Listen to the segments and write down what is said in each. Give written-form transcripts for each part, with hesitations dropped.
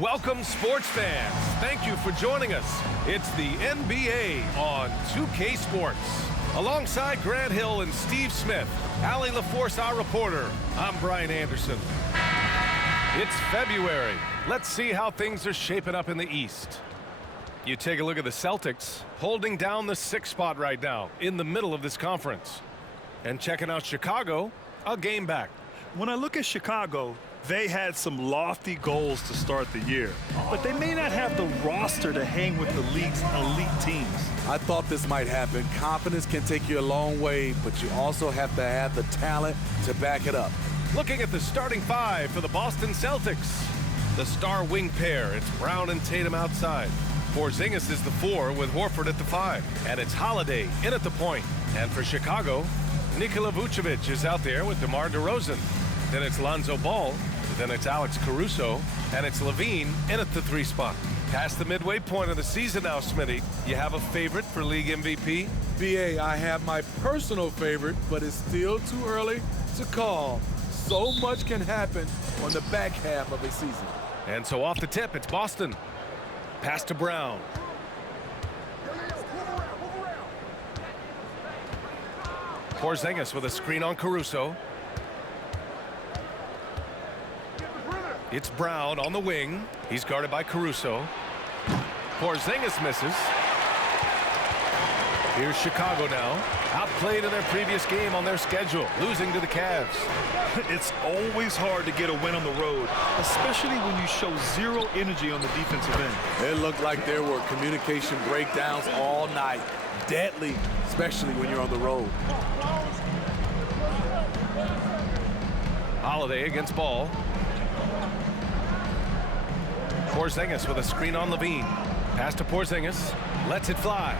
Welcome, sports fans. Thank you for joining us. It's the NBA on 2K Sports. Alongside Grant Hill and Steve Smith, Allie LaForce, our reporter, I'm Brian Anderson. It's February. Let's see how things are shaping up in the East. You take a look at the Celtics, holding down the 6th spot right now in the middle of this conference. And checking out Chicago, a game back. When I look at Chicago, they had some lofty goals to start the year, but they may not have the roster to hang with the league's elite teams. I thought this might happen. Confidence can take you a long way, but you also have to have the talent to back it up. Looking at the starting five for the Boston Celtics. The star wing pair, it's Brown and Tatum outside. Porzingis is the 4 with Horford at the 5. And it's Holiday in at the point. And for Chicago, Nikola Vucevic is out there with DeMar DeRozan. Then it's Lonzo Ball. Then it's Alex Caruso. And it's LaVine in at the 3 spot. Past the midway point of the season now, Smitty. You have a favorite for league MVP? BA, I have my personal favorite, but it's still too early to call. So much can happen on the back half of a season. And so off the tip, it's Boston. Pass to Brown. Porzingis with a screen on Caruso. It's Brown on the wing. He's guarded by Caruso. Porzingis misses. Here's Chicago now. Outplayed in their previous game on their schedule, losing to the Cavs. It's always hard to get a win on the road, especially when you show zero energy on the defensive end. It looked like there were communication breakdowns all night. Deadly, especially when you're on the road. Holiday against Ball. Porzingis with a screen on LaVine. Pass to Porzingis. Lets it fly.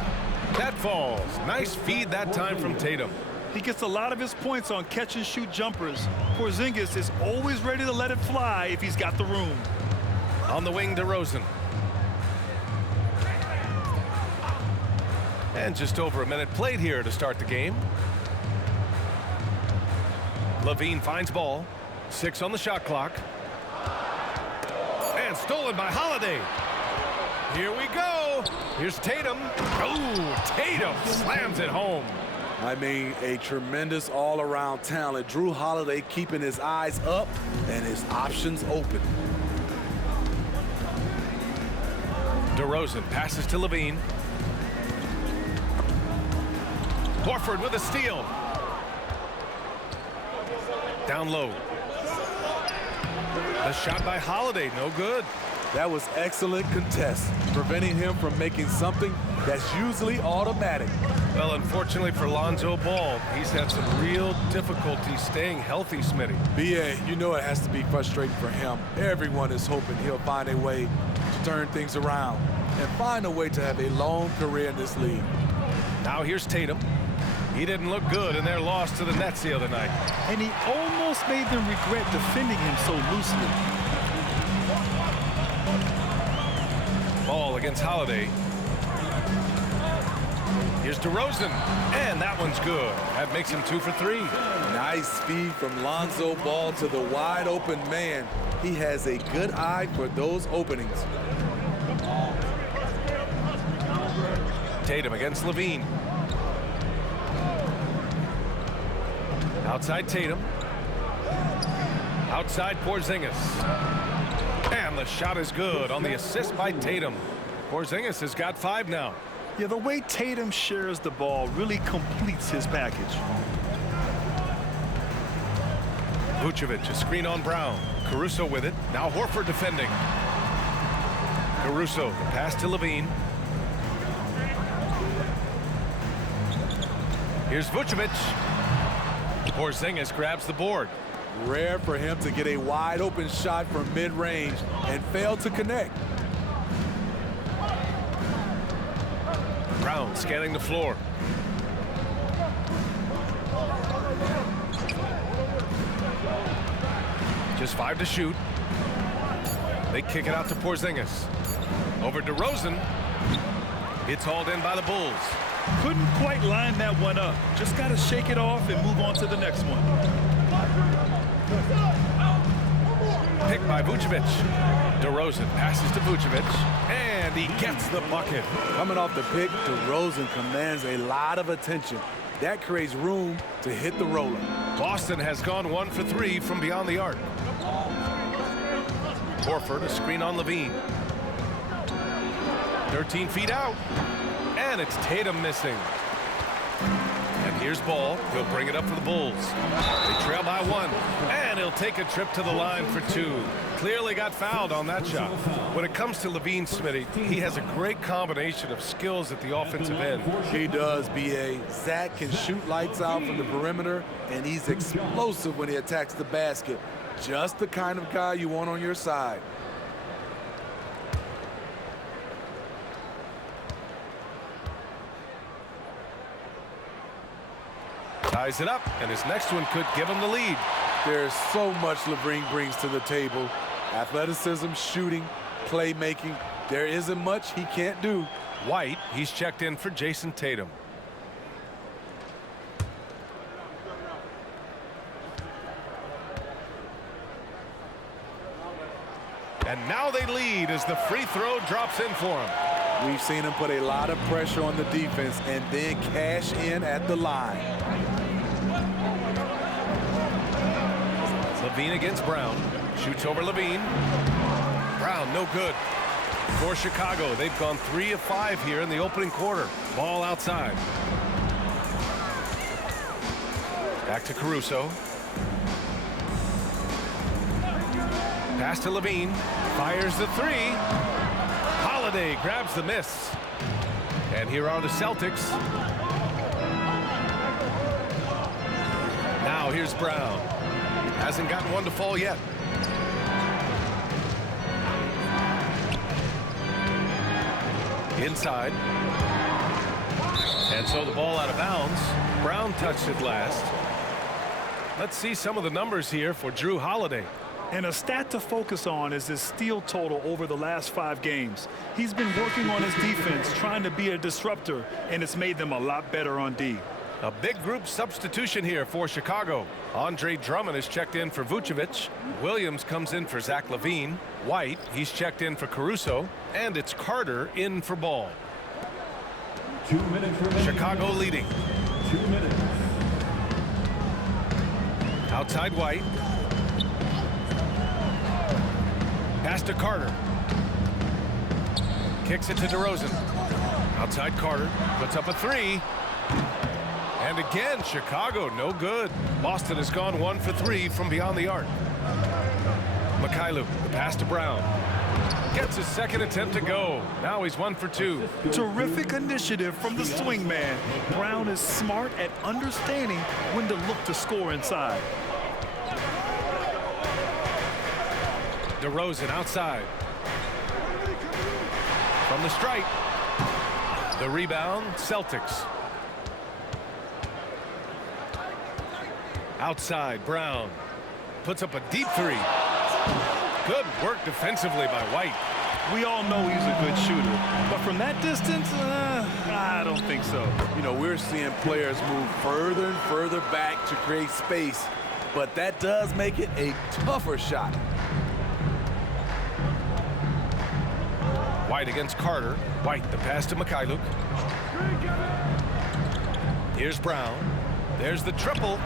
That falls. Nice feed that time from Tatum. He gets a lot of his points on catch-and-shoot jumpers. Porzingis is always ready to let it fly if he's got the room. On the wing, DeRozan. And just over a minute played here to start the game. LaVine finds Ball. 6 on the shot clock. And stolen by Holiday. Here we go. Here's Tatum. Oh, Tatum slams it home. I mean, a tremendous all-around talent. Jrue Holiday keeping his eyes up and his options open. DeRozan passes to LaVine. Horford with a steal. Down low. The shot by Holiday, no good. That was excellent contest, preventing him from making something that's usually automatic. Well, unfortunately for Lonzo Ball, he's had some real difficulty staying healthy, Smitty. BA, you know it has to be frustrating for him. Everyone is hoping he'll find a way to turn things around and find a way to have a long career in this league. Now here's Tatum. He didn't look good in their loss to the Nets the other night. And he almost made them regret defending him so loosely. Ball against Holiday. Here's DeRozan, and that one's good. That makes him 2 for 3. Nice speed from Lonzo Ball to the wide open man. He has a good eye for those openings. Tatum against LaVine. Outside Tatum. Outside Porzingis. And the shot is good on the assist by Tatum. Porzingis has got 5 now. Yeah, the way Tatum shares the ball really completes his package. Vucevic, a screen on Brown. Caruso with it. Now Horford defending. Caruso, the pass to LaVine. Here's Vucevic. Porzingis grabs the board. Rare for him to get a wide open shot from mid-range and fail to connect. Brown scanning the floor. Just 5 to shoot. They kick it out to Porzingis. Over DeRozan. It's hauled in by the Bulls. Couldn't quite line that one up. Just got to shake it off and move on to the next one. pick by Vucevic. DeRozan passes to Vucevic, and he gets the bucket. Coming off the pick, DeRozan commands a lot of attention. That creates room to hit the roller. Boston has gone 1 for 3 from beyond the arc. Horford, a screen on Levine. 13 feet out, and it's Tatum missing. And here's Ball. He'll bring it up for the Bulls. They trail by 1, and he'll take a trip to the line for 2. Clearly got fouled on that shot. When it comes to Levine, Smitty, he has a great combination of skills at the offensive end. He does, B.A. Zach can shoot lights out from the perimeter, and he's explosive when he attacks the basket. Just the kind of guy you want on your side. Ties it up, and his next one could give him the lead. There's so much Levine brings to the table. Athleticism, shooting, playmaking. There isn't much he can't do. White, he's checked in for Jason Tatum. And now they lead as the free throw drops in for him. We've seen him put a lot of pressure on the defense and then cash in at the line. Levine against Brown. Shoots over Levine. Brown, no good. For Chicago, they've gone 3 of 5 here in the opening quarter. Ball outside. Back to Caruso. Pass to Levine. Fires the 3. Holiday grabs the miss. And here are the Celtics. Now here's Brown. Hasn't gotten one to fall yet. Inside. And so the ball out of bounds. Brown touched it last. Let's see some of the numbers here for Jrue Holiday. And a stat to focus on is his steal total over the last 5 games. He's been working on his defense, trying to be a disruptor, and it's made them a lot better on D. A big group substitution here for Chicago. Andre Drummond is checked in for Vucevic. Williams comes in for Zach LaVine. White, he's checked in for Caruso. And it's Carter in for Ball. 2 minutes remaining. Chicago leading. 2 minutes. Outside White. Pass to Carter. Kicks it to DeRozan. Outside Carter. Puts up a 3. And again, Chicago, no good. Boston has gone 1 for 3 from beyond the arc. Mikhailuk, the pass to Brown. Gets his second attempt to go. Now he's 1 for 2. Terrific initiative from the swing man. Brown is smart at understanding when to look to score inside. DeRozan outside. From the stripe. The rebound, Celtics. Outside, Brown. Puts up a deep 3. Good work defensively by White. We all know he's a good shooter, but from that distance, I don't think so. You know, we're seeing players move further and further back to create space, but that does make it a tougher shot. White against Carter. White, the pass to Mikhailuk. Here's Brown. There's the triple.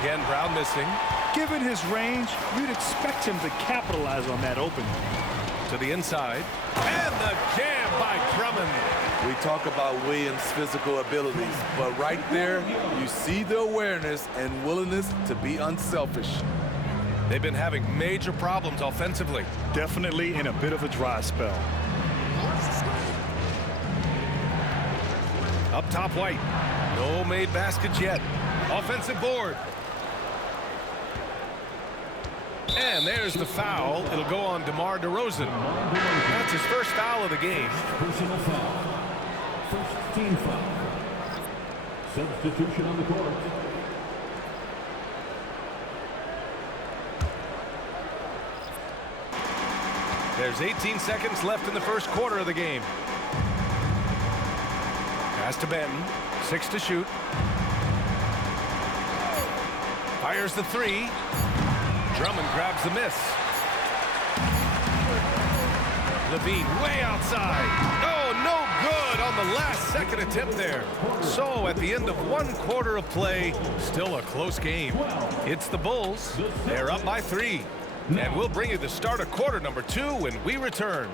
Again, Brown missing. Given his range, you'd expect him to capitalize on that opening. To the inside. And the jam by Drummond. We talk about Williams' physical abilities, but right there, you see the awareness and willingness to be unselfish. They've been having major problems offensively. Definitely in a bit of a dry spell. Up top, White. No made baskets yet. Offensive board. And there's the foul. It'll go on DeMar DeRozan. That's his first foul of the game. Personal foul. First team foul. Substitution on the court. There's 18 seconds left in the first quarter of the game. Pass to Benton. 6 to shoot. Fires the 3. Drummond grabs the miss. Levine way outside. Oh, no good on the last second attempt there. So at the end of 1 quarter of play, still a close game. It's the Bulls. They're up by 3. And we'll bring you the start of quarter number 2 when we return.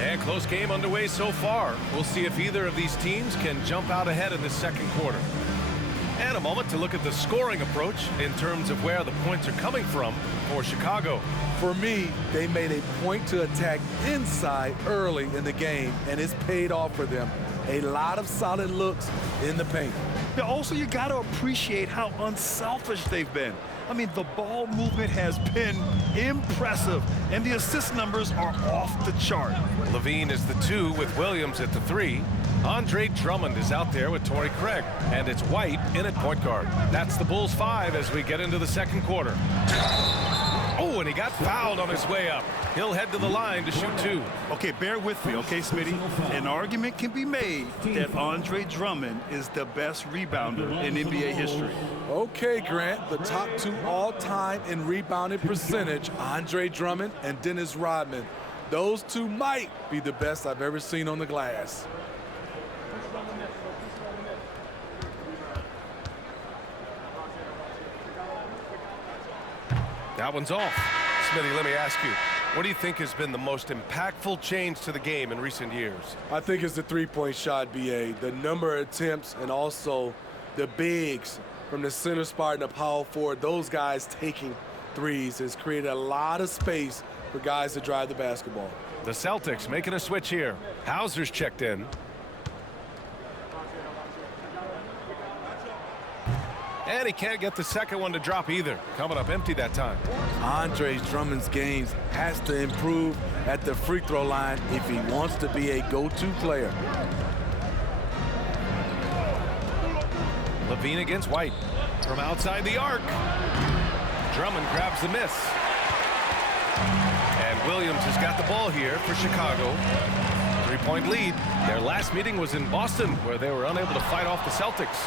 And close game underway so far. We'll see if either of these teams can jump out ahead in the second quarter. And a moment to look at the scoring approach in terms of where the points are coming from for Chicago. For me, they made a point to attack inside early in the game, and it's paid off for them. A lot of solid looks in the paint. Now, also, you got to appreciate how unselfish they've been. I mean, the ball movement has been impressive, and the assist numbers are off the chart. Levine is the 2 with Williams at the 3. Andre Drummond is out there with Torrey Craig, and it's White in at point guard. That's the Bulls 5 as we get into the second quarter. Oh, and he got fouled on his way up. He'll head to the line to shoot 2. Okay, bear with me, okay, Smitty? An argument can be made that Andre Drummond is the best rebounder in NBA history. Okay, Grant, the top 2 all-time in rebounding percentage, Andre Drummond and Dennis Rodman. Those 2 might be the best I've ever seen on the glass. That one's off. Smitty, let me ask you, what do you think has been the most impactful change to the game in recent years? I think it's the three-point shot, B.A. The number of attempts and also the bigs from the center spot and the power forward, those guys taking threes has created a lot of space for guys to drive the basketball. The Celtics making a switch here. Hauser's checked in. And he can't get the second one to drop either. Coming up empty that time. Andre Drummond's games has to improve at the free throw line if he wants to be a go-to player. Levine against White. From outside the arc. Drummond grabs the miss. And Williams has got the ball here for Chicago. 3-point lead. Their last meeting was in Boston, where they were unable to fight off the Celtics.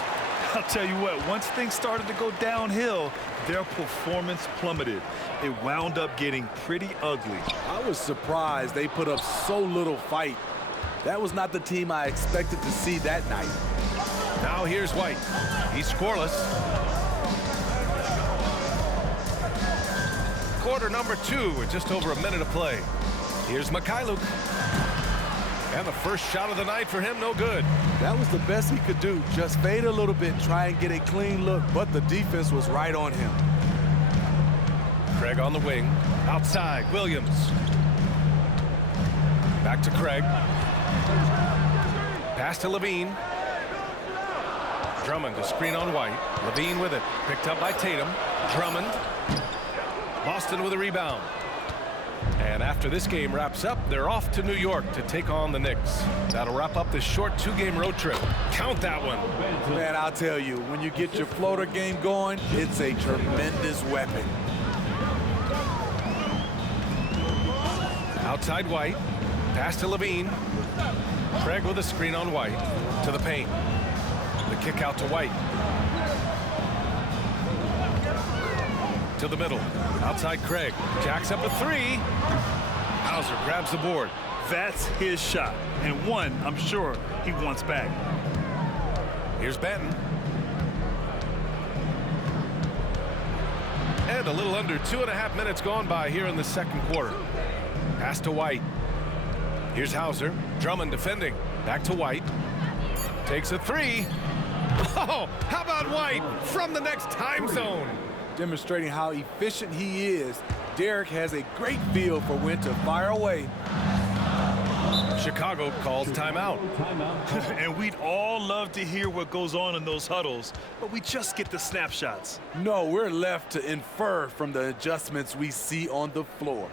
I'll tell you what, once things started to go downhill, their performance plummeted. It wound up getting pretty ugly. I was surprised they put up so little fight. That was not the team I expected to see that night. Now here's White. He's scoreless. Quarter number 2 with just over a minute of play. Here's Mikhailuk. And the first shot of the night for him, no good. That was the best he could do. Just fade a little bit, try and get a clean look, but the defense was right on him. Craig on the wing. Outside, Williams. Back to Craig. Pass to Levine. Drummond to screen on White. Levine with it. Picked up by Tatum. Drummond. Boston with a rebound. And after this game wraps up, they're off to New York to take on the Knicks. That'll wrap up this short 2-game road trip. Count that one. Man, I'll tell you, when you get your floater game going, it's a tremendous weapon. Outside White. Pass to Levine. Craig with a screen on White. To the paint. The kick out to White. To the middle. Outside Craig. Jacks up a 3. Hauser grabs the board. That's his shot, and one I'm sure he wants back. Here's Benton. And a little under 2.5 minutes gone by here in the second quarter. Pass to White. Here's Hauser. Drummond defending. Back to White. Takes a 3. Oh, how about White from the next time zone? Demonstrating how efficient he is, Derek has a great feel for when to fire away. Chicago calls timeout. And we'd all love to hear what goes on in those huddles, but we just get the snapshots. No, we're left to infer from the adjustments we see on the floor.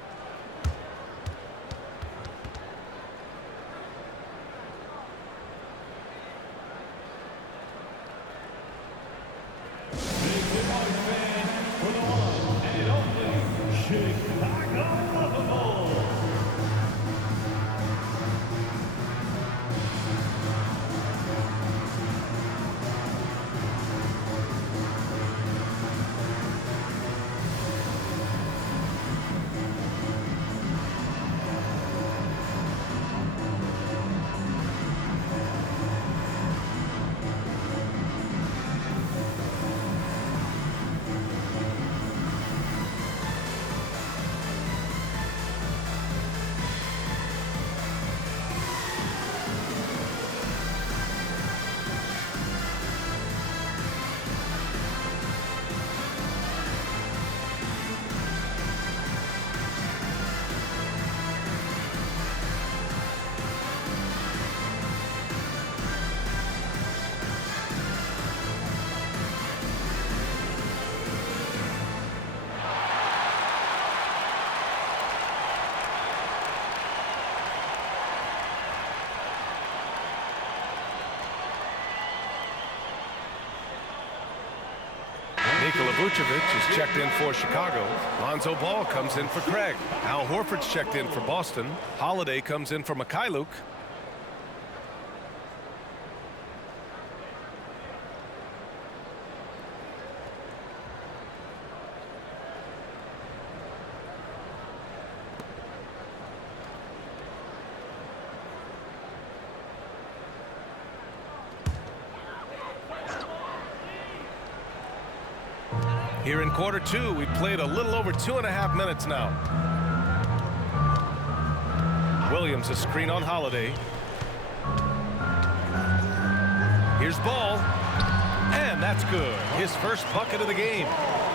Nikola Vucevic is checked in for Chicago. Lonzo Ball comes in for Craig. Al Horford's checked in for Boston. Holiday comes in for Mikhailuk. Here in quarter two, we've played a little over 2.5 minutes now. Williams, a screen on Holiday. Here's Ball. And that's good. His first bucket of the game.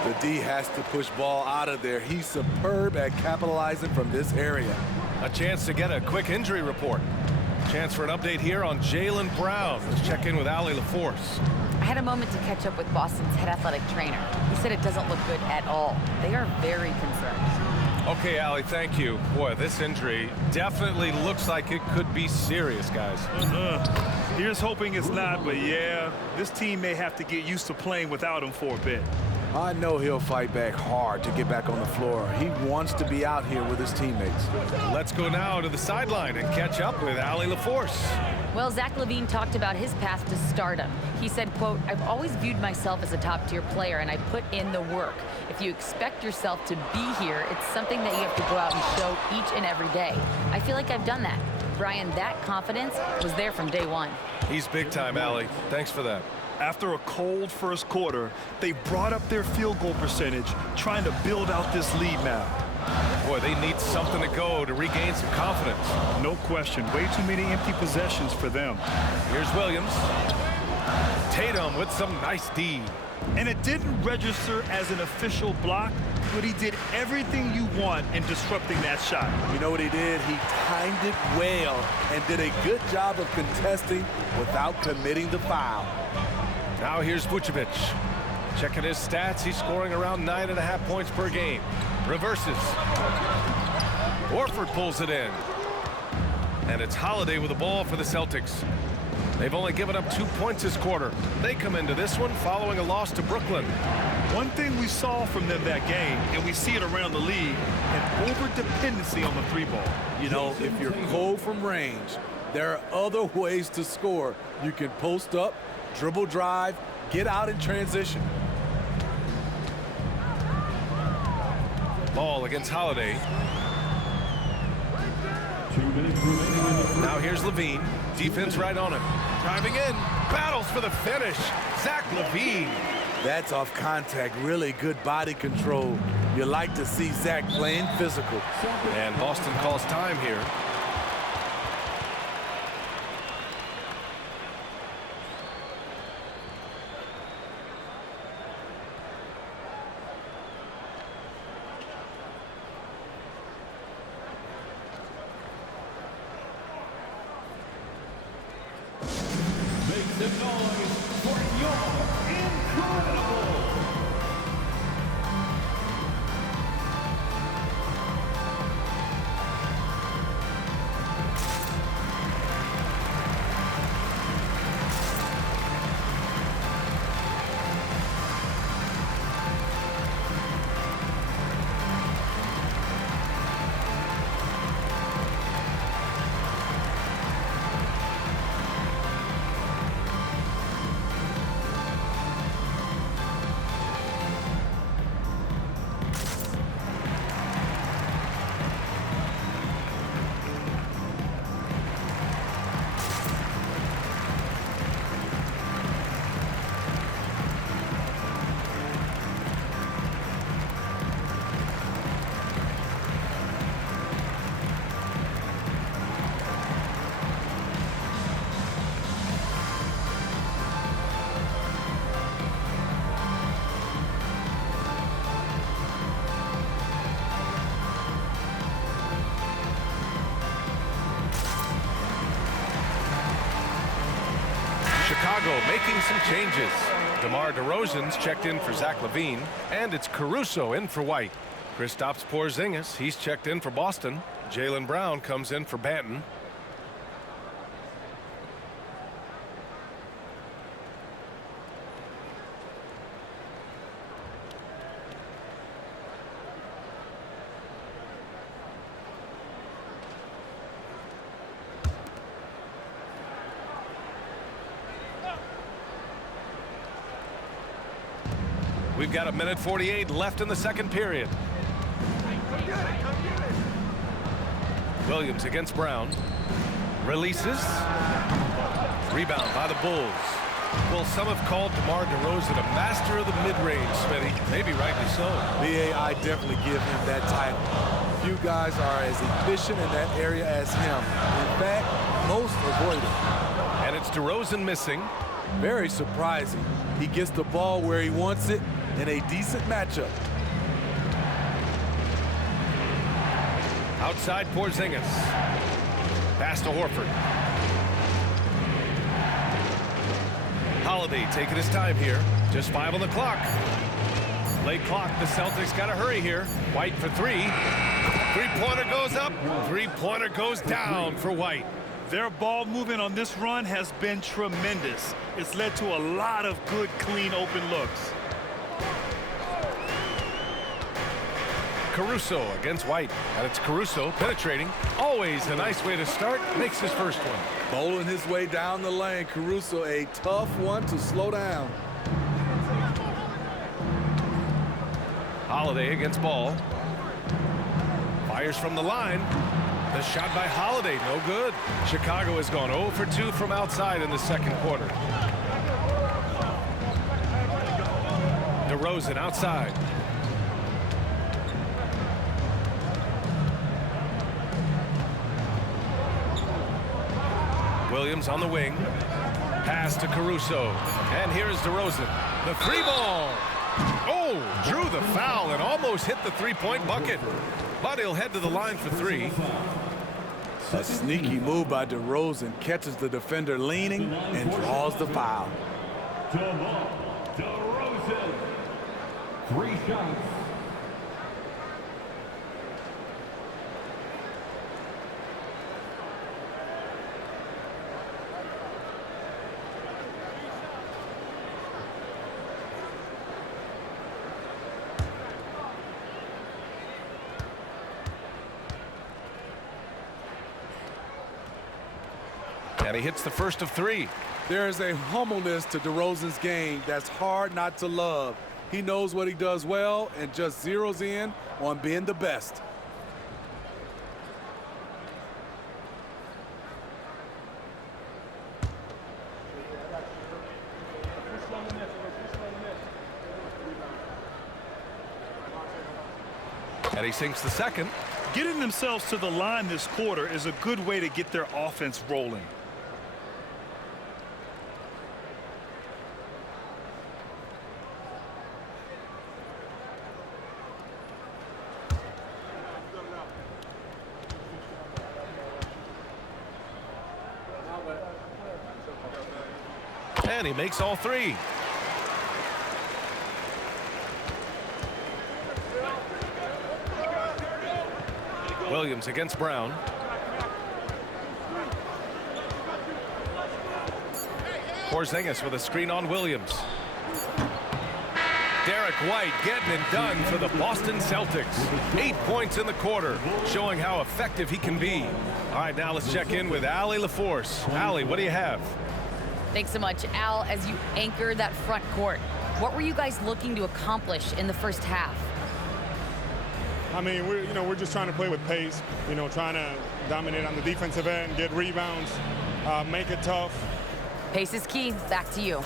The D has to push Ball out of there. He's superb at capitalizing from this area. A chance to get a quick injury report. Chance for an update here on Jaylen Brown. Let's check in with Allie LaForce. I had a moment to catch up with Boston's head athletic trainer. He said it doesn't look good at all. They are very concerned. Okay, Allie, thank you. Boy, this injury definitely looks like it could be serious, guys. Here's hoping it's not, but yeah, this team may have to get used to playing without him for a bit. I know he'll fight back hard to get back on the floor. He wants to be out here with his teammates. Let's go now to the sideline and catch up with Allie LaForce. Well, Zach LaVine talked about his path to stardom. He said, quote, "I've always viewed myself as a top-tier player, and I put in the work. If you expect yourself to be here, it's something that you have to go out and show each and every day. I feel like I've done that." Brian, that confidence was there from day one. He's big time, Allie. Thanks for that. After a cold first quarter, they brought up their field goal percentage, trying to build out this lead now. Boy, they need something to go to regain some confidence. No question. Way too many empty possessions for them. Here's Williams. Tatum with some nice D. And it didn't register as an official block, but he did everything you want in disrupting that shot. You know what he did? He timed it well and did a good job of contesting without committing the foul. Now here's Vucevic. Checking his stats, he's scoring around 9.5 points per game. Reverses. Horford pulls it in. And it's Holiday with the ball for the Celtics. They've only given up 2 points this quarter. They come into this one following a loss to Brooklyn. One thing we saw from them that game, and we see it around the league, an over-dependency on the three ball. You know, if you're cold from range, there are other ways to score. You can post up, dribble drive, get out in transition. Ball against Holiday. Now here's Levine. Defense right on him. Driving in. Battles for the finish. Zach LaVine. That's off contact. Really good body control. You like to see Zach playing physical. And Boston calls time here. Chicago making some changes. DeMar DeRozan's checked in for Zach LaVine, and it's Caruso in for White. Kristaps Porzingis, he's checked in for Boston. Jaylen Brown comes in for Banton. We've got 1:48 left in the second period. Williams against Brown. Releases. Rebound by the Bulls. Well, some have called DeMar DeRozan a master of the mid-range, Smitty. Maybe rightly so. I definitely give him that title. Few guys are as efficient in that area as him. In fact, most avoid him. And it's DeRozan missing. Very surprising. He gets the ball where he wants it in a decent matchup. Outside Porzingis. Pass to Horford. Holiday taking his time here. Just 5 on the clock. Late clock. The Celtics got to hurry here. White for 3. Three-pointer goes up. Three-pointer goes down for White. Their ball movement on this run has been tremendous. It's led to a lot of good, clean, open looks. Caruso against White. And it's Caruso penetrating. Always a nice way to start. Makes his first one. Bowling his way down the lane. Caruso, a tough one to slow down. Holiday against Ball. Fires from the line. The shot by Holiday, no good. Chicago has gone 0 for 2 from outside in the second quarter. DeRozan outside. Williams on the wing. Pass to Caruso. And here's DeRozan. The 3-ball. Oh, drew the foul and almost hit the three-point bucket. But he'll head to the line for 3. A sneaky move by DeRozan. Catches the defender leaning and draws the foul. DeMar DeRozan. 3 shots. And he hits the first of 3. There is a humbleness to DeRozan's game that's hard not to love. He knows what he does well and just zeroes in on being the best. And he sinks the second. Getting themselves to the line this quarter is a good way to get their offense rolling. And he makes all 3. Williams against Brown. Porzingis with a screen on Williams. Derek White getting it done for the Boston Celtics. 8 points in the quarter, showing how effective he can be. All right, now let's check in with Allie LaForce. Allie, what do you have? Thanks so much, Al. As you anchor that front court, what were you guys looking to accomplish in the first half? I mean, we're just trying to play with pace, trying to dominate on the defensive end, get rebounds, make it tough. Pace is key. Back to you.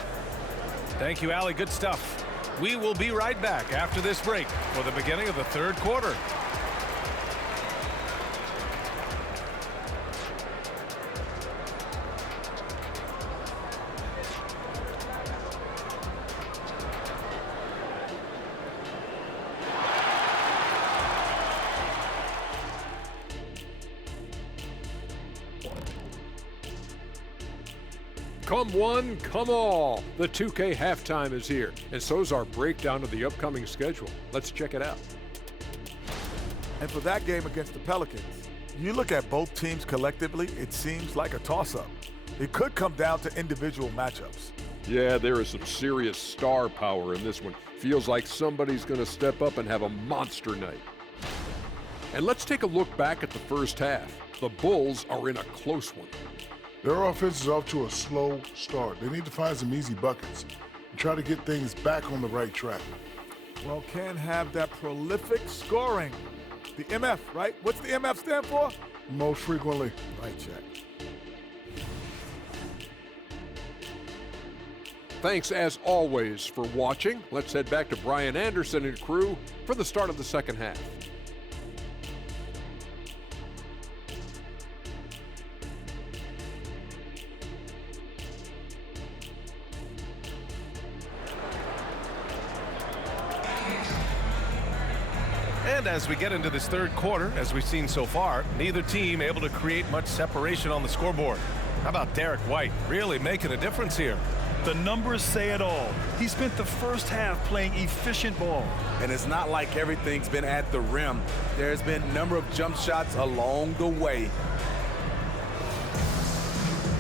Thank you, Allie. Good stuff. We will be right back after this break for the beginning of the third quarter. Come one, come all. The 2K halftime is here, and so's our breakdown of the upcoming schedule. Let's check it out. And for that game against the Pelicans, you look at both teams collectively, it seems like a toss-up. It could come down to individual matchups. Yeah, there is some serious star power in this one. Feels like somebody's going to step up and have a monster night. And let's take a look back at the first half. The Bulls are in a close one. Their offense is off to a slow start. They need to find some easy buckets and try to get things back on the right track. Well, can have that prolific scoring. The MF, right? What's the MF stand for? Most frequently. Right check. Thanks, as always, for watching. Let's head back to Brian Anderson and crew for the start of the second half. And as we get into this third quarter, as we've seen so far, neither team able to create much separation on the scoreboard. How about Derek White really making a difference here? The numbers say it all. He spent the first half playing efficient ball. And it's not like everything's been at the rim. There's been a number of jump shots along the way.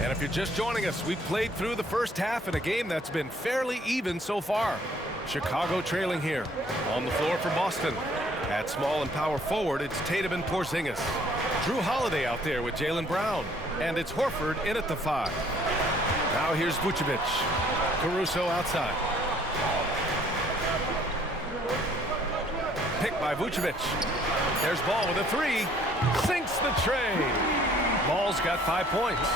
And if you're just joining us, we've played through the first half in a game that's been fairly even so far. Chicago trailing here. On the floor for Boston. At small and power forward, it's Tatum and Porzingis. Drew Holiday out there with Jaylen Brown. And it's Horford in at the 5. Now here's Vucevic. Caruso outside. Picked by Vucevic. There's Ball with a 3. Sinks the tray. Ball's got 5 points.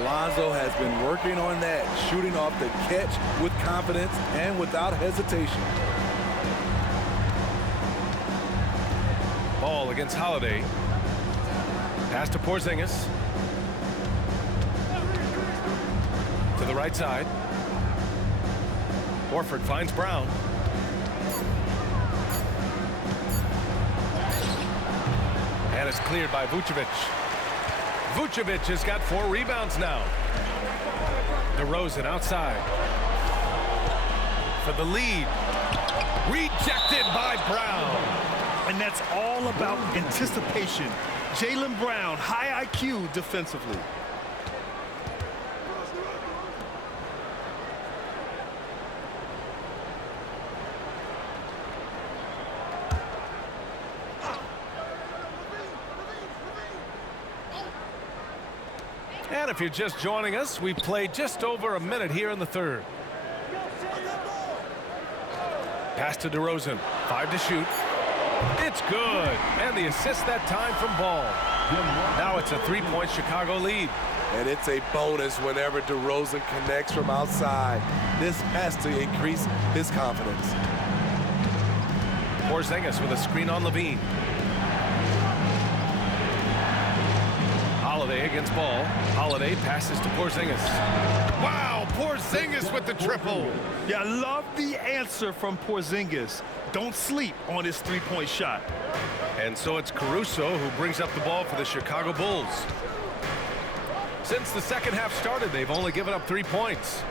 Alonzo has been working on that, shooting off the catch with confidence and without hesitation. Ball against Holiday. Pass to Porzingis. To the right side. Horford finds Brown. And it's cleared by Vucevic. Vucevic has got 4 rebounds now. DeRozan outside. For the lead. Rejected by Brown. And that's all about anticipation. Jaylen Brown, high IQ defensively. And if you're just joining us, we've played just over a minute here in the third. Pass to DeRozan. 5 to shoot. It's good. And the assist that time from Ball. Now it's a 3-point Chicago lead. And it's a bonus whenever DeRozan connects from outside. This has to increase his confidence. Porzingis with a screen on Levine. Holiday against Ball. Holiday passes to Porzingis. Wow, Porzingis with the triple. Yeah, I love the answer from Porzingis. Don't sleep on his 3-point shot. And so it's Caruso who brings up the ball for the Chicago Bulls. Since the second half started, they've only given up 3 points.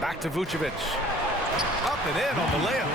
Back to Vucevic. Up and in on the layup.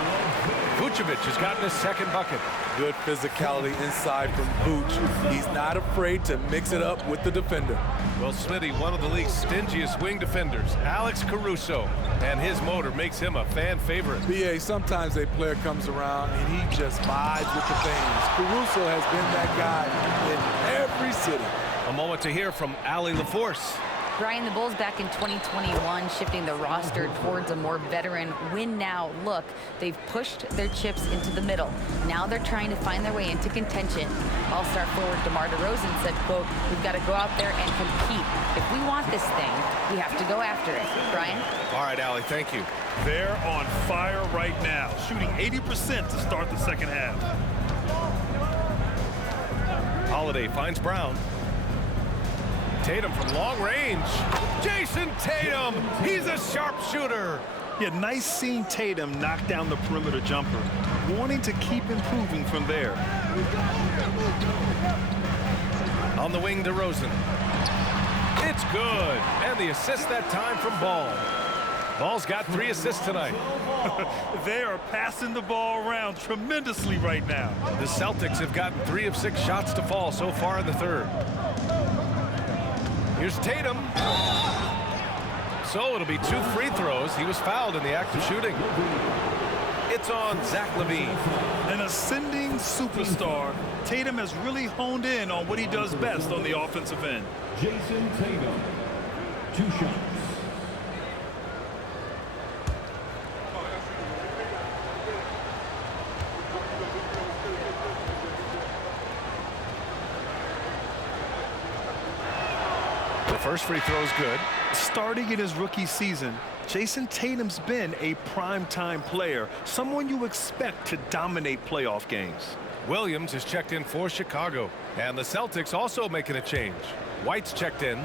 Vucevic has gotten his second bucket. Good physicality inside from Vooch. He's not afraid to mix it up with the defender. Well, Smitty, one of the league's stingiest wing defenders, Alex Caruso, and his motor makes him a fan favorite. BA, sometimes a player comes around and he just vibes with the fans. Caruso has been that guy in every city. A moment to hear from Allie LaForce. Brian, the Bulls back in 2021 shifting the roster towards a more veteran win-now look. They've pushed their chips into the middle. Now they're trying to find their way into contention. All-star forward DeMar DeRozan said, quote, "We've got to go out there and compete. If we want this thing, we have to go after it." Brian? All right, Allie, thank you. They're on fire right now, shooting 80% to start the second half. Holiday finds Brown. Tatum from long range. Jason Tatum, he's a sharpshooter. Yeah, nice seeing Tatum knock down the perimeter jumper, wanting to keep improving from there. On the wing, DeRozan. It's good. And the assist that time from Ball. Ball's got 3 assists tonight. They are passing the ball around tremendously right now. The Celtics have gotten 3 of 6 shots to fall so far in the third. Here's Tatum. So it'll be 2 free throws. He was fouled in the act of shooting. It's on Zach LaVine. An ascending superstar, Tatum has really honed in on what he does best on the offensive end. Jason Tatum, 2 shots. The first free throw is good. Starting in his rookie season, Jason Tatum's been a primetime player, someone you expect to dominate playoff games. Williams is checked in for Chicago. And the Celtics also making a change. White's checked in.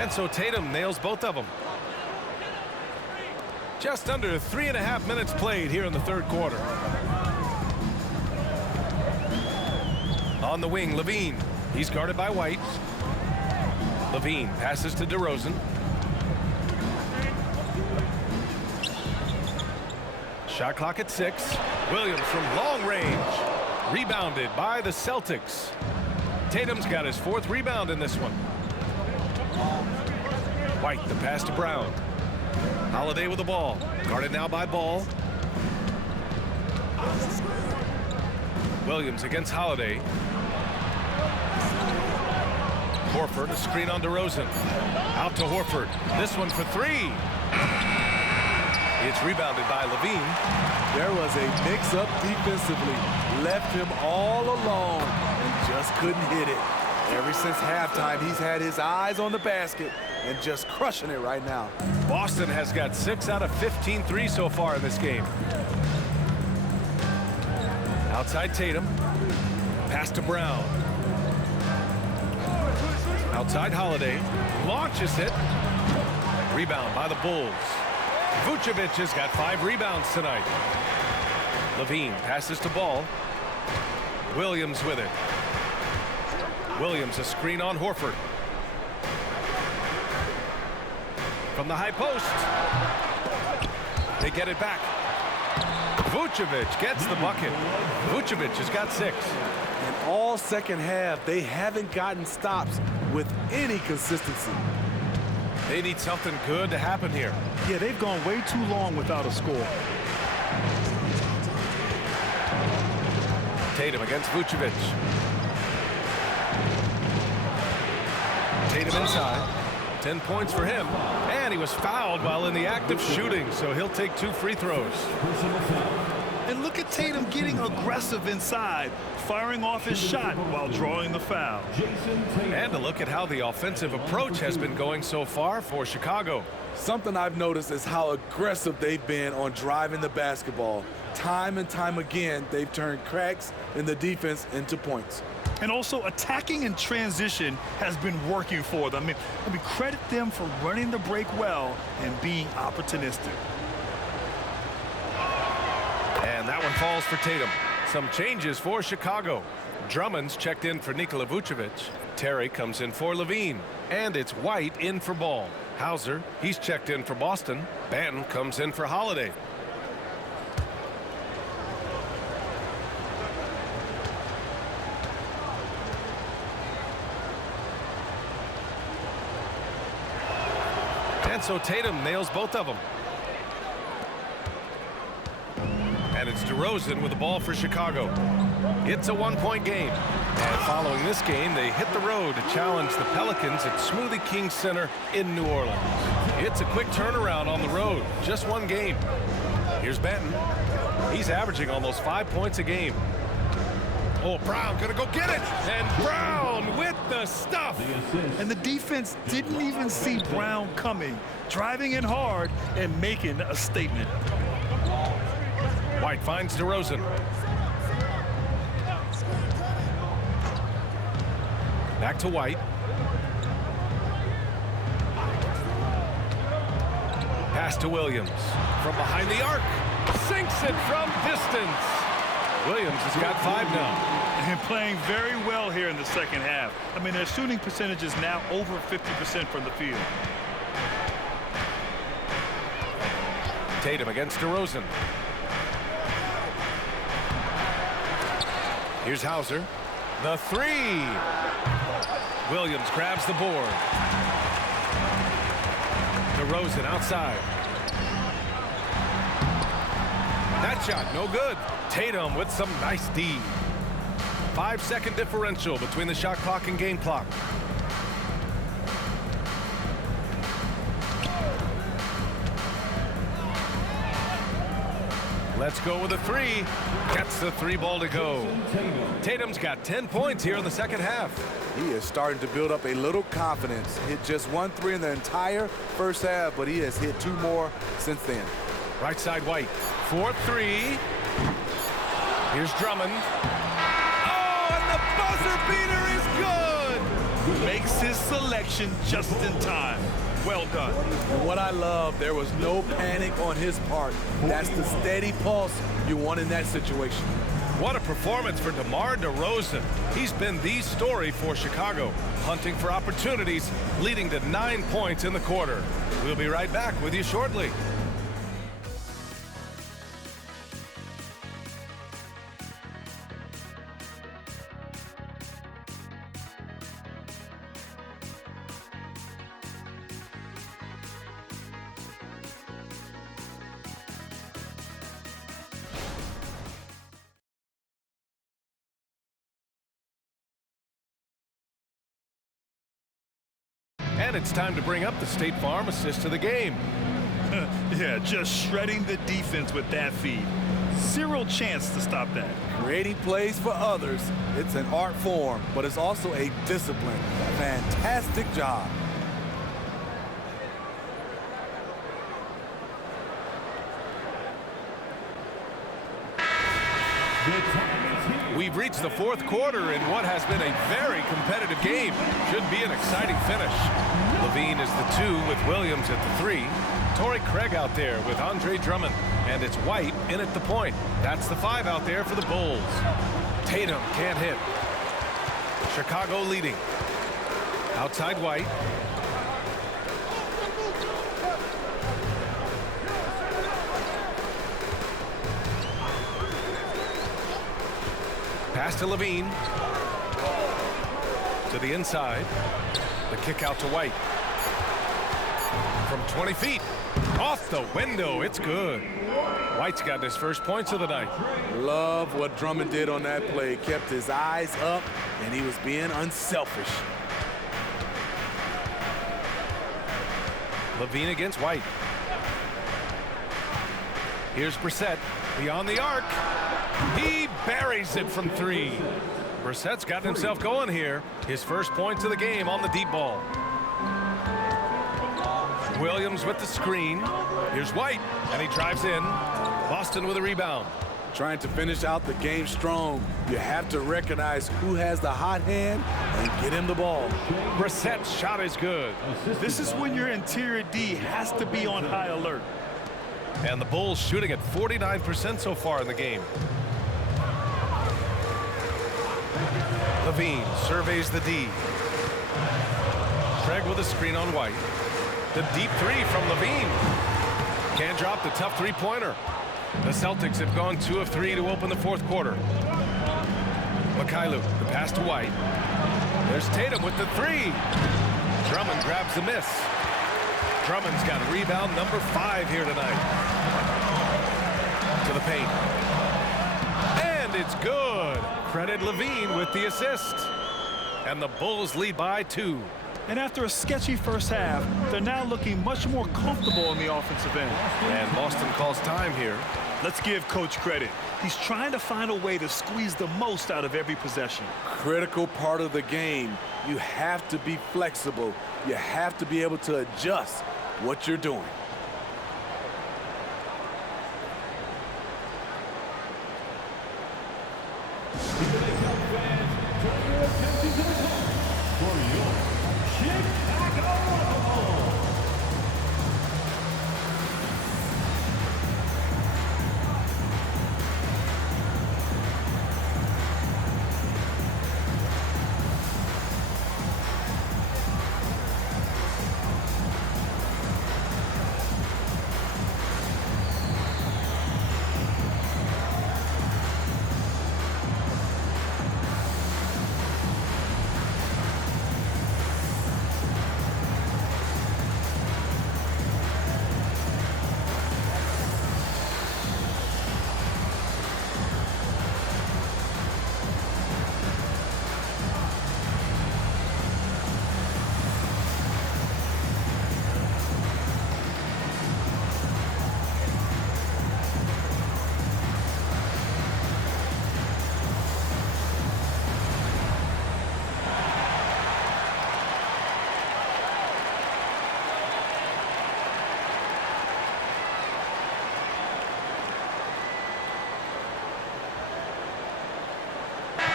And so Tatum nails both of them. Just under 3.5 minutes played here in the third quarter. On the wing, LaVine. He's guarded by White. LaVine passes to DeRozan. Shot clock at 6. Williams from long range. Rebounded by the Celtics. Tatum's got his 4th rebound in this one. White, the pass to Brown. Holiday with the ball. Guarded now by Ball. Williams against Holiday. Horford, a screen on DeRozan. Out to Horford. This one for 3. It's rebounded by LaVine. There was a mix-up defensively. Left him all alone and just couldn't hit it. Ever since halftime, he's had his eyes on the basket and just crushing it right now. Boston has got 6 out of 15 threes so far in this game. Outside Tatum. Pass to Brown. Outside Holiday. Launches it. Rebound by the Bulls. Vucevic has got 5 rebounds tonight. LaVine passes to Ball. Williams with it. Williams a screen on Horford. From the high post. They get it back. Vucevic gets the bucket. Vucevic has got 6. And all second half, they haven't gotten stops with any consistency. They need something good to happen here. Yeah, they've gone way too long without a score. Tatum against Vucevic. Tatum inside. 10 points for him. And he was fouled while in the act of shooting, so he'll take 2 free throws. And look at Tatum getting aggressive inside, firing off his shot while drawing the foul. And a look at how the offensive approach has been going so far for Chicago. Something I've noticed is how aggressive they've been on driving the basketball. Time and time again, they've turned cracks in the defense into points. And also attacking in transition has been working for them. I mean, credit them for running the break well and being opportunistic. And that one falls for Tatum. Some changes for Chicago. Drummond's checked in for Nikola Vucevic. Terry comes in for LaVine. And it's White in for Ball. Hauser, he's checked in for Boston. Banton comes in for Holiday. And so Tatum nails both of them. And it's DeRozan with the ball for Chicago. It's a 1-point game. And following this game, they hit the road to challenge the Pelicans at Smoothie King Center in New Orleans. It's a quick turnaround on the road. Just 1 game. Here's Banton. He's averaging almost 5 points a game. Oh, Brown gonna go get it. And Brown with the stuff. And the defense didn't even see Brown coming, driving in hard and making a statement. White finds DeRozan. Back to White. Pass Pass to Williams. From behind the arc. Sinks it from distance. Williams has got 5 now. And playing very well here in the second half. I mean, their shooting percentage is now over 50% from the field. Tatum against DeRozan. Here's Hauser. The 3. Williams grabs the board. DeRozan outside. That shot no good. Tatum with some nice D. 5-second differential between the shot clock and game clock. Let's go with a 3. Gets the 3 ball to go. Tatum's got 10 points here in the second half. He is starting to build up a little confidence. Hit just 1 3 in the entire first half, but he has hit 2 more since then. Right side White. 4-3. Here's Drummond. Oh, and the buzzer beater is good! Makes his selection just in time. Well done. What I love, there was no panic on his part. That's the steady pulse you want in that situation. What a performance for DeMar DeRozan. He's been the story for Chicago, hunting for opportunities, leading to 9 points in the quarter. We'll be right back with you shortly. And it's time to bring up the State Farm assist to the game. Yeah, just shredding the defense with that feed. Zero chance to stop that. Creating plays for others, it's an art form, but it's also a discipline. Fantastic job. We've reached the 4th quarter in what has been a very competitive game. Should be an exciting finish. Levine is the 2 with Williams at the 3. Torrey Craig out there with Andre Drummond. And it's White in at the point. That's the 5 out there for the Bulls. Tatum can't hit. Chicago leading. Outside White. Pass to Levine. To the inside. The kick out to White. From 20 feet. Off the window. It's good. White's got his first points of the night. Love what Drummond did on that play. Kept his eyes up, and he was being unselfish. Levine against White. Here's Brissett. Beyond the arc. He buries it from 3. Brissett's got himself going here. His first points of the game on the deep ball. Williams with the screen. Here's White, and he drives in. Boston with a rebound. Trying to finish out the game strong. You have to recognize who has the hot hand and get him the ball. Brissett's shot is good. This is when your interior D has to be on high alert. And the Bulls shooting at 49% so far in the game. Levine surveys the D. Craig with a screen on White. The deep 3 from Levine. Can't drop the tough 3-pointer. The Celtics have gone 2 of 3 to open the 4th quarter. Mikhailuk, the pass to White. There's Tatum with the 3. Drummond grabs the miss. Drummond's got rebound number 5 here tonight. To the paint. And it's good. Credit Levine with the assist. And the Bulls lead by 2. And after a sketchy first half, they're now looking much more comfortable on the offensive end. And Boston calls time here. Let's give Coach credit. He's trying to find a way to squeeze the most out of every possession. Critical part of the game. You have to be flexible. You have to be able to adjust what you're doing.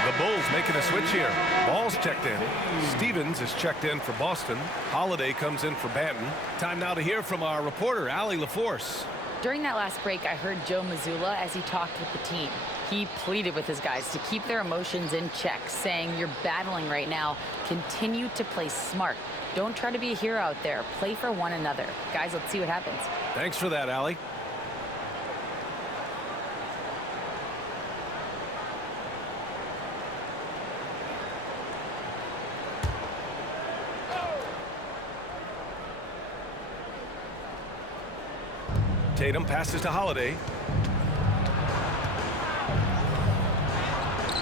The Bulls making a switch here. Ball's checked in. Stevens is checked in for Boston. Holiday comes in for Banton. Time now to hear from our reporter, Allie LaForce. During that last break, I heard Joe Mazzulla as he talked with the team. He pleaded with his guys to keep their emotions in check, saying, "You're battling right now. Continue to play smart. Don't try to be a hero out there. Play for one another." Guys, let's see what happens. Thanks for that, Allie. Tatum passes to Holiday.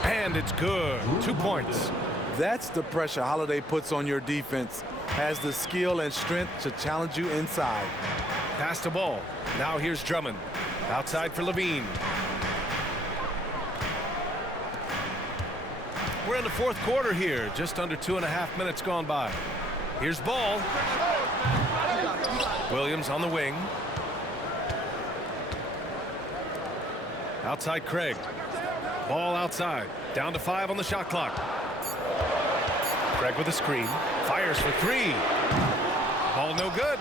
And it's good. 2 points. That's the pressure Holiday puts on your defense. Has the skill and strength to challenge you inside. Pass the ball. Now here's Drummond. Outside for Levine. We're in the fourth quarter here. Just under 2.5 minutes gone by. Here's Ball. Williams on the wing. Outside Craig. Ball outside. Down to 5 on the shot clock. Craig with a screen. Fires for 3. Ball no good.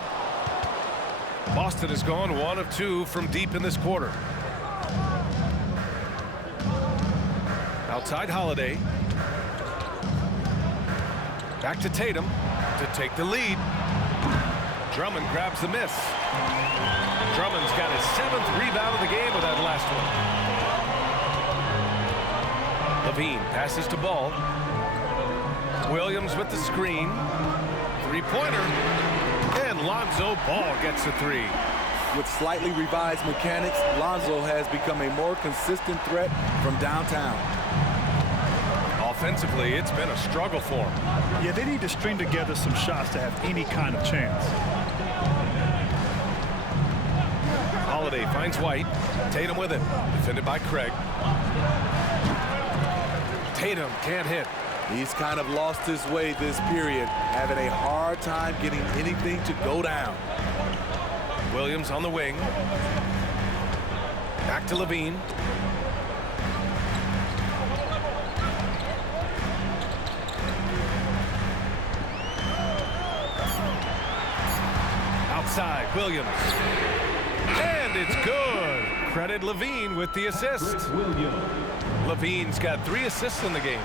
Boston has gone 1 of 2 from deep in this quarter. Outside Holiday. Back to Tatum to take the lead. Drummond grabs the miss. Drummond's got his 7th rebound of the game with that last one. Levine passes to Ball. Williams with the screen. 3-pointer. And Lonzo Ball gets the 3. With slightly revised mechanics, Lonzo has become a more consistent threat from downtown. Offensively, it's been a struggle for him. Yeah, they need to string together some shots to have any kind of chance. Holiday finds White. Tatum with it. Defended by Craig. Tatum can't hit. He's kind of lost his way this period, having a hard time getting anything to go down. Williams on the wing. Back to Levine. Outside, Williams. And it's good. Credit Levine with the assist. Levine's got 3 assists in the game.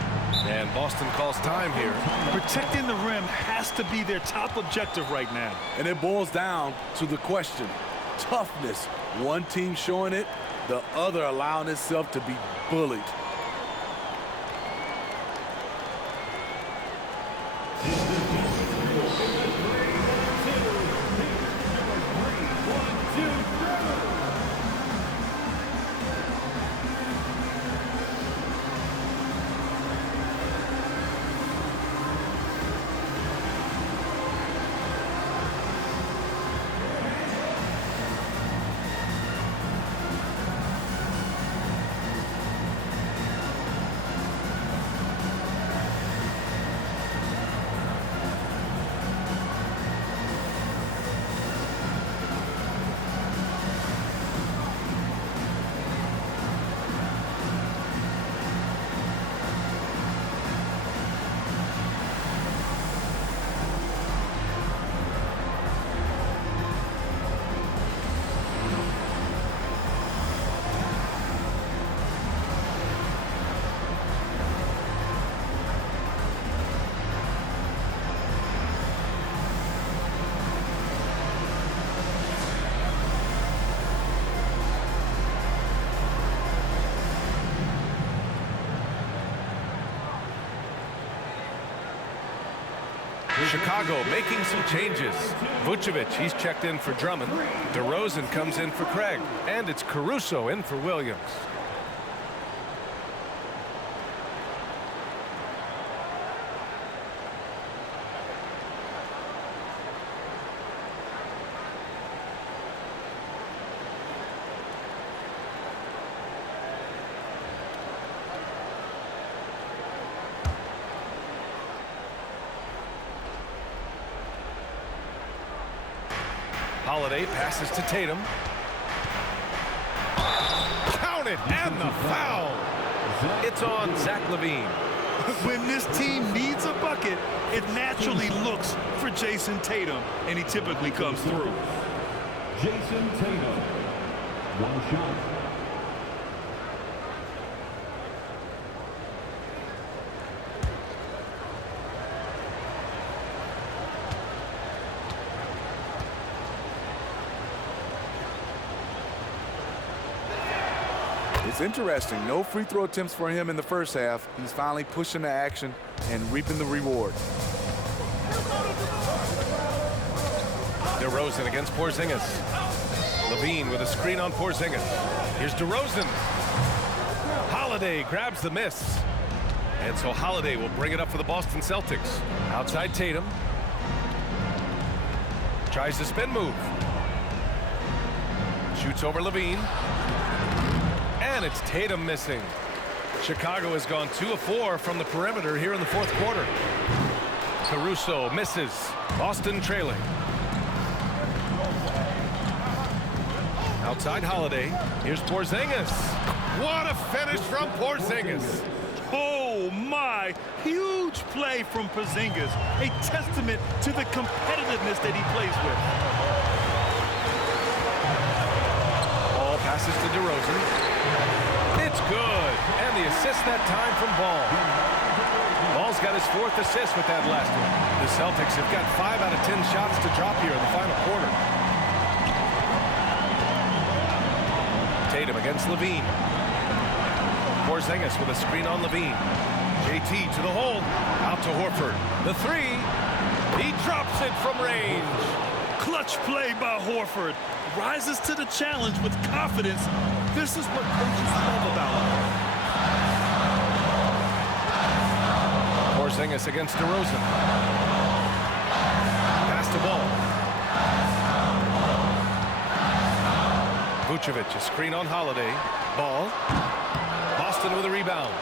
And Boston calls time here. Protecting the rim has to be their top objective right now. And it boils down to the question. Toughness. One team showing it, the other allowing itself to be bullied. Chicago making some changes. Vucevic, he's checked in for Drummond. DeRozan comes in for Craig. And it's Caruso in for Williams. Holiday passes to Tatum. Count it, and the foul. It's on Zach LaVine. When this team needs a bucket, it naturally looks for Jason Tatum, and he typically comes through. Jason Tatum. One shot. It's interesting. No free throw attempts for him in the first half. He's finally pushing the action and reaping the reward. DeRozan against Porzingis. LaVine with a screen on Porzingis. Here's DeRozan. Holiday grabs the miss. And so Holiday will bring it up for the Boston Celtics. Outside Tatum. Tries the spin move. Shoots over LaVine. And it's Tatum missing. Chicago has gone 2 of 4 from the perimeter here in the fourth quarter. Caruso misses. Boston trailing. Outside Holiday. Here's Porzingis. What a finish from Porzingis. Oh, my. Huge play from Porzingis. A testament to the competitiveness that he plays with. Ball passes to DeRozan. It's good. And the assist that time from Ball. Ball's got his 4th assist with that last one. The Celtics have got 5 out of 10 shots to drop here in the final quarter. Tatum against LaVine. Porzingis with a screen on LaVine. JT to the hole. Out to Horford. The 3. He drops it from range. Clutch play by Horford. Rises to the challenge with confidence. This is what coaches love about him. Porzingis against DeRozan. Pass the ball. Vucevic, a screen on Holiday. Ball. Boston with a rebound.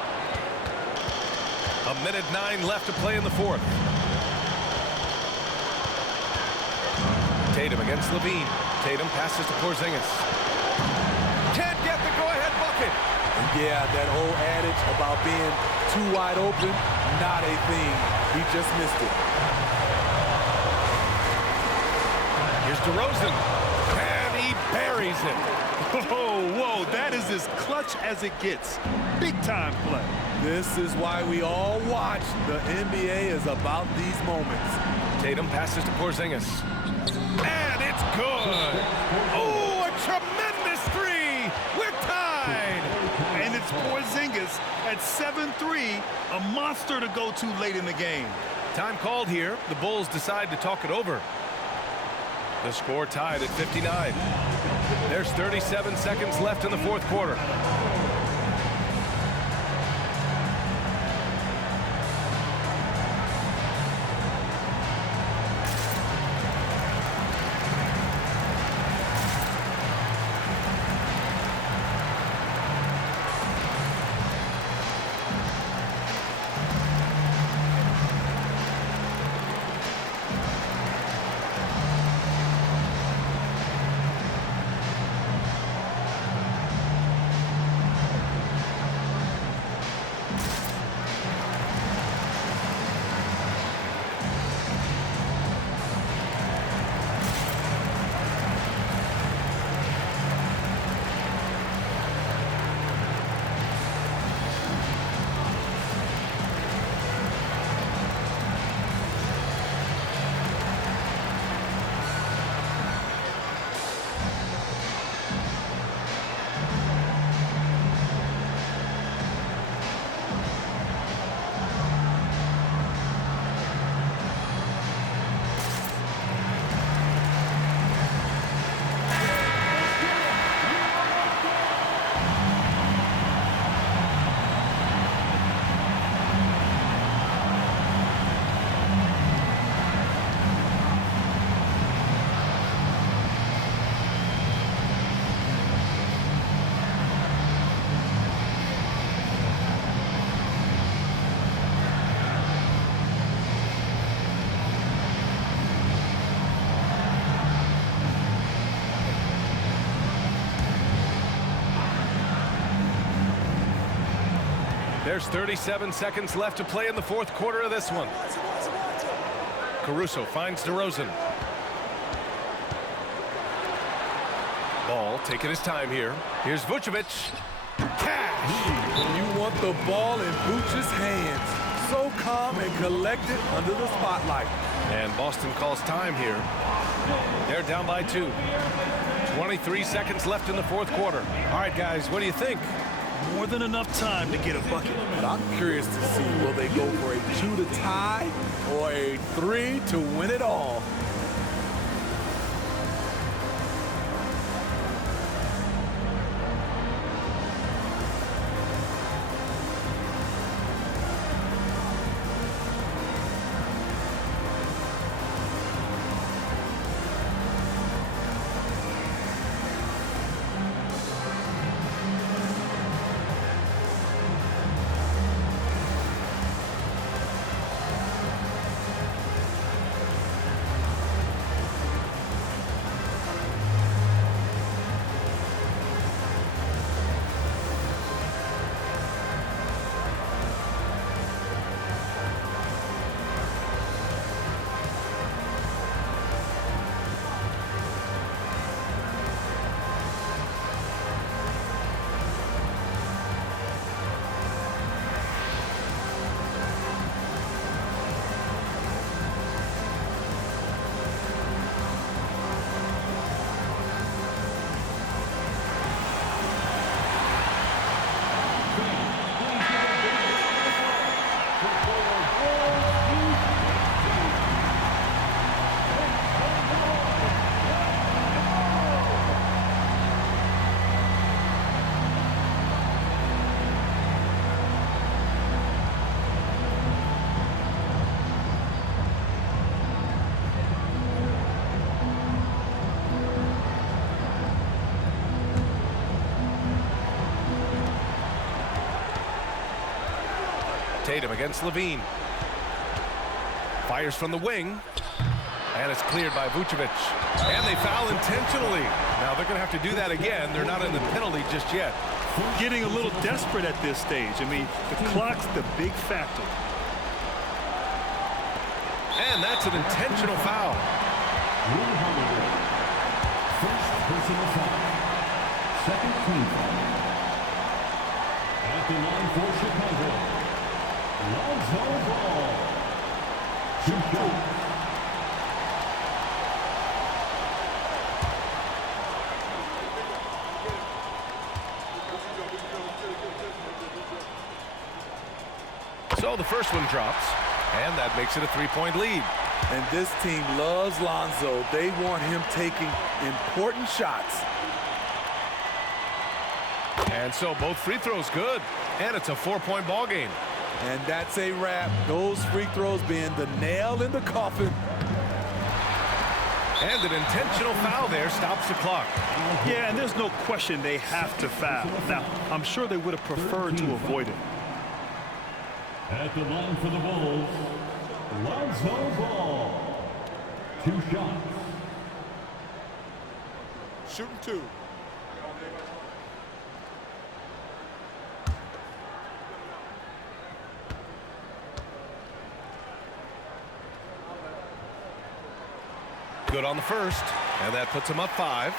1:09 left to play in the fourth. Tatum against LaVine. Tatum passes to Porzingis. Can't get the go-ahead bucket. Yeah, that old adage about being too wide open, not a thing. He just missed it. Here's DeRozan. And he buries it. Oh, whoa, that is as clutch as it gets. Big time play. This is why we all watch. The NBA is about these moments. Tatum passes to Porzingis. And it's good. Oh, a tremendous 3. We're tied. And it's Porzingis at 7-3, a monster to go to late in the game. Time called here. The Bulls decide to talk it over. The score tied at 59. There's 37 seconds left in the fourth quarter. There's 37 seconds left to play in the fourth quarter of this one. Caruso finds DeRozan. Ball taking his time here. Here's Vucevic. Cash! You want the ball in Vooch's hands. So calm and collected under the spotlight. And Boston calls time here. They're down by 2. 23 seconds left in the fourth quarter. All right, guys, what do you think? More than enough time to get a bucket. But I'm curious to see, will they go for a 2 to tie or a 3 to win it all? Tatum against Levine. Fires from the wing. And it's cleared by Vucevic. And they foul intentionally. Now they're going to have to do that again. They're not in the penalty just yet. Getting a little desperate at this stage. I mean, the clock's the big factor. And that's an intentional foul. First personal foul. Second team foul. At the line for Chicago, Lonzo Ball. Shoot shot. So the first one drops, and that makes it a 3-point lead. And this team loves Lonzo. They want him taking important shots. And so both free throws good, and it's a 4-point ball game. And that's a wrap. Those free throws being the nail in the coffin. And an intentional foul there stops the clock. Yeah, and there's no question they have to foul. Now, I'm sure they would have preferred to avoid it. At the line for the Bulls, Lonzo Ball. 2 shots. Shooting 2. Good on the first, and that puts him up 5.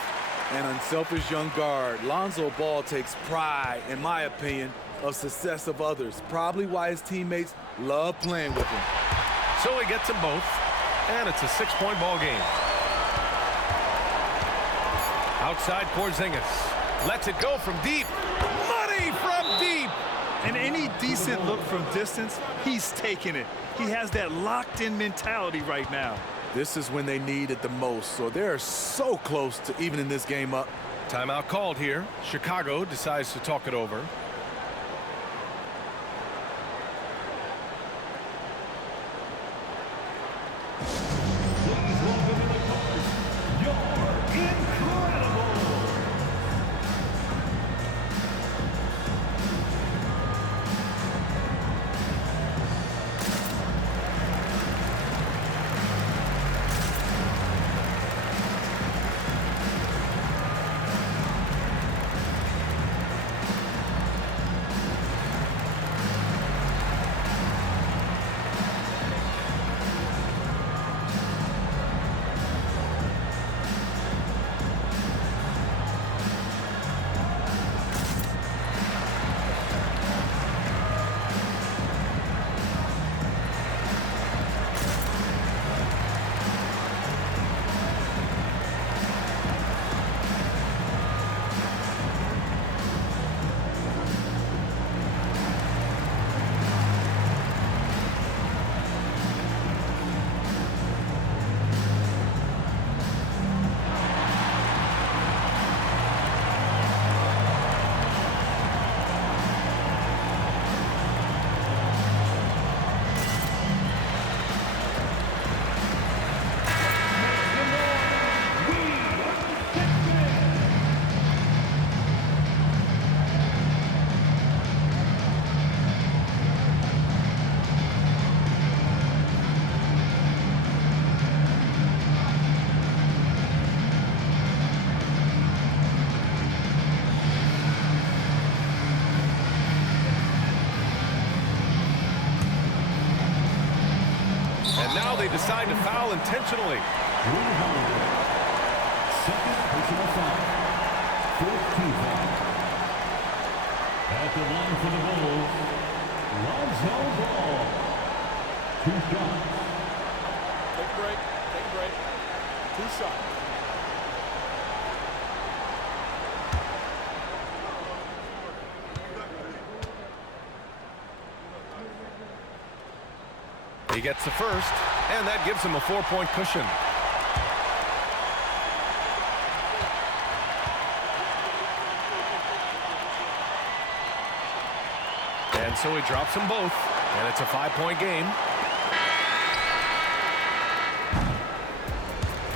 An unselfish young guard. Lonzo Ball takes pride, in my opinion, of success of others. Probably why his teammates love playing with him. So he gets them both, and it's a 6-point ball game. Outside Porzingis. Lets it go from deep. Money from deep! And any decent look from distance, he's taking it. He has that locked-in mentality right now. This is when they need it the most, so they're so close to evening this game up. Timeout called here. Chicago decides to talk it over. Now they decide to foul intentionally. Second personal foul. 14th foul. At the line for the Bulls, Lonzo Ball. 2 shots. Take a break. Take a break. 2 shots. He gets the first, and that gives him a 4-point cushion. And so he drops them both, and it's a 5-point game.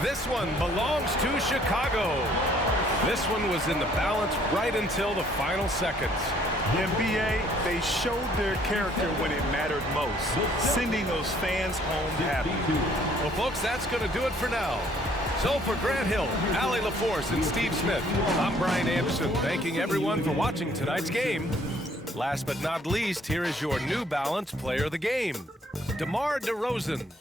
This one belongs to Chicago. This one was in the balance right until the final seconds. The NBA, they showed their character when it mattered most, sending those fans home happy. Well, folks, that's going to do it for now. So for Grant Hill, Allie LaForce, and Steve Smith, I'm Brian Anderson, thanking everyone for watching tonight's game. Last but not least, here is your New Balance Player of the Game, DeMar DeRozan.